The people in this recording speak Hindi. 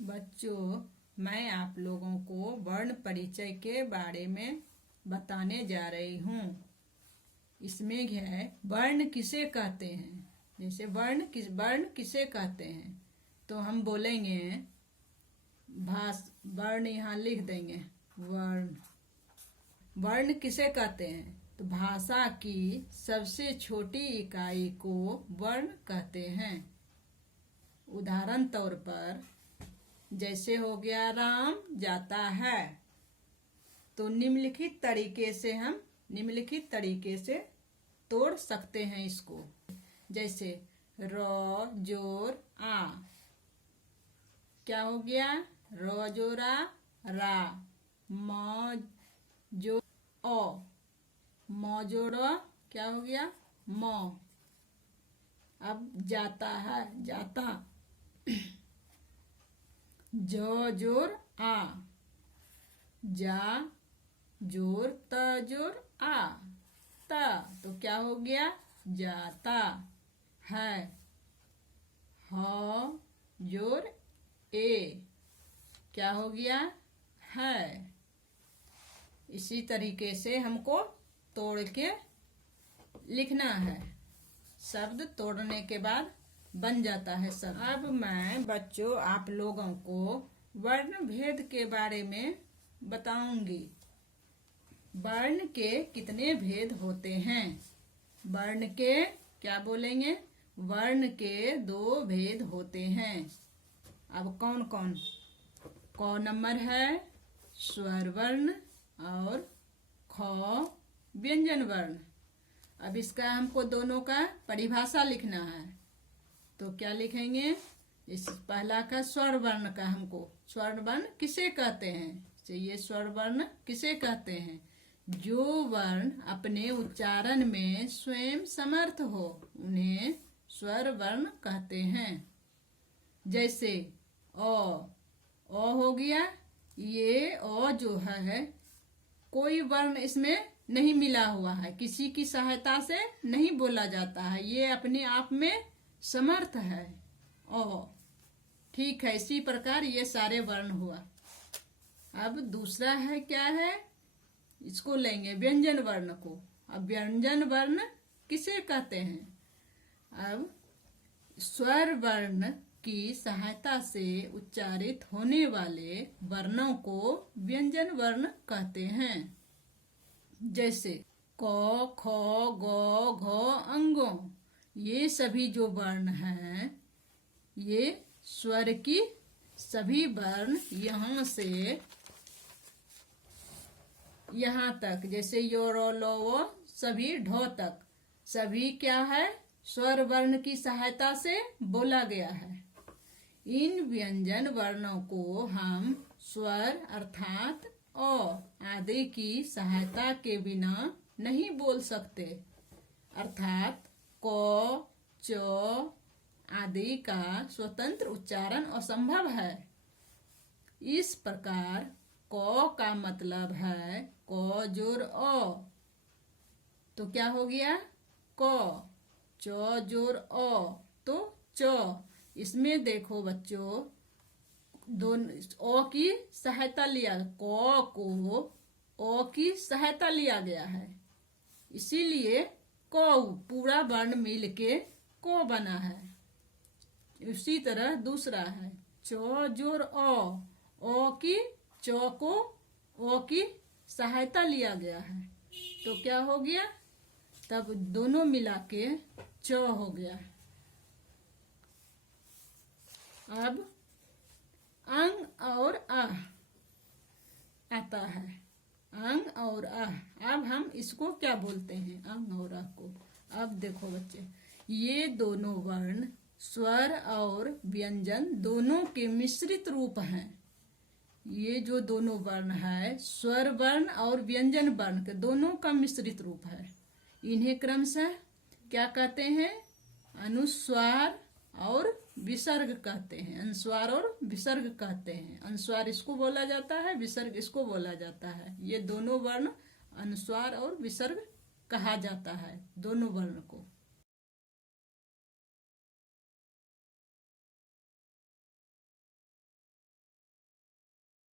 बच्चों, मैं आप लोगों को वर्ण परिचय के बारे में बताने जा रही हूँ। इसमें क्या है, वर्ण किसे कहते हैं। जैसे वर्ण किसे कहते हैं तो हम बोलेंगे वर्ण यहाँ लिख देंगे। वर्ण किसे कहते हैं तो भाषा की सबसे छोटी इकाई को वर्ण कहते हैं। उदाहरण तौर पर जैसे हो गया राम जाता है, तो निम्नलिखित तरीके से तोड़ सकते हैं इसको। जैसे र जोर आ, क्या हो गया, र जोरा रा। म जो ओ, म जोड़ा क्या हो गया, म। अब जाता है जाता, ज जोर आ, जा जोर त जोर आ, ता, तो क्या हो गया, जाता है। ह जोर ए, क्या हो गया, है। इसी तरीके से हमको तोड़ के लिखना है। शब्द तोड़ने के बाद बन जाता है शब्द। अब मैं बच्चों आप लोगों को वर्ण भेद के बारे में बताऊंगी। वर्ण के कितने भेद होते हैं। वर्ण के क्या बोलेंगे, वर्ण के 2 भेद होते हैं। अब कौन कौन, क नंबर है स्वर वर्ण और ख व्यंजन वर्ण। अब इसका हमको दोनों का परिभाषा लिखना है, तो क्या लिखेंगे। इस पहला का स्वर वर्ण का, हमको स्वर वर्ण किसे कहते हैं। तो ये स्वर वर्ण किसे कहते हैं, जो वर्ण अपने उच्चारण में स्वयं समर्थ हो उन्हें स्वर वर्ण कहते हैं। जैसे ओ हो गया, ये ओ जो है कोई वर्ण इसमें नहीं मिला हुआ है, किसी की सहायता से नहीं बोला जाता है, ये अपने आप में समर्थ है ओ। ठीक है, इसी प्रकार ये सारे वर्ण हुआ। अब दूसरा है क्या है, इसको लेंगे व्यंजन वर्ण को। अब व्यंजन वर्ण किसे कहते हैं। अब स्वर वर्ण की सहायता से उच्चारित होने वाले वर्णों को व्यंजन वर्ण कहते हैं। जैसे क ख ग घ अंगों, ये सभी जो वर्ण हैं, ये स्वर की सभी वर्ण यहाँ से यहाँ तक, जैसे यो रो लो वो सभी ढो तक, सभी क्या है, स्वर वर्ण की सहायता से बोला गया है। इन व्यंजन वर्णों को हम स्वर अर्थात ओ आदि की सहायता के बिना नहीं बोल सकते, अर्थात क च आदि का स्वतंत्र उच्चारण असंभव है। इस प्रकार क का मतलब है क जोर ओ, तो क्या हो गया क। च जोर ओ तो च। इसमें देखो बच्चों, दोनों ओ की सहायता लिया, क को ओ की सहायता लिया गया है, इसीलिए क पूरा वर्ण मिल के को बना है। उसी तरह दूसरा है च जोर ओ की, च को ओ की सहायता लिया गया है, तो क्या हो गया, तब दोनों मिला के च हो गया। अब अंग और आह आता है, अंग और आह। अब हम इसको क्या बोलते हैं, अंग और आह को। अब देखो बच्चे, ये दोनों वर्ण स्वर और व्यंजन दोनों के मिश्रित रूप हैं। ये जो दोनों वर्ण है, स्वर वर्ण और व्यंजन वर्ण के दोनों का मिश्रित रूप है। इन्हें क्रमशः क्या कहते हैं, अनुस्वार और विसर्ग कहते हैं। अनुस्वार और विसर्ग कहते हैं। अनुस्वार इसको बोला जाता है, विसर्ग इसको बोला जाता है। ये दोनों वर्ण अनुस्वार और विसर्ग कहा जाता है, दोनों वर्ण को।